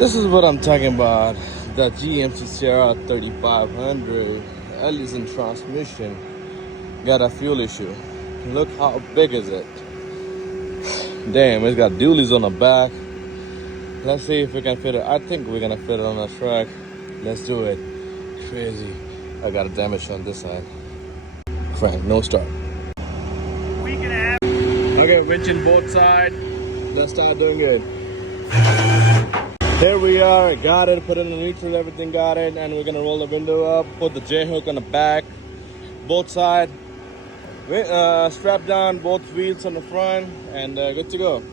This is what I'm talking about. The GMC Sierra 3500 Ellison transmission got a fuel issue. Look how big is it. Damn, it's got dualies on the back. Let's see if we can fit it. I think we're gonna fit it on the track. Let's do it. Crazy. I got a damage on this side. Crank, no start. Okay, winch in both sides. Let's start doing it. Here we are, got it, put it in the neutral, everything got it, and we're gonna roll the window up, put the J-hook on the back, both sides, strap down both wheels on the front, and good to go.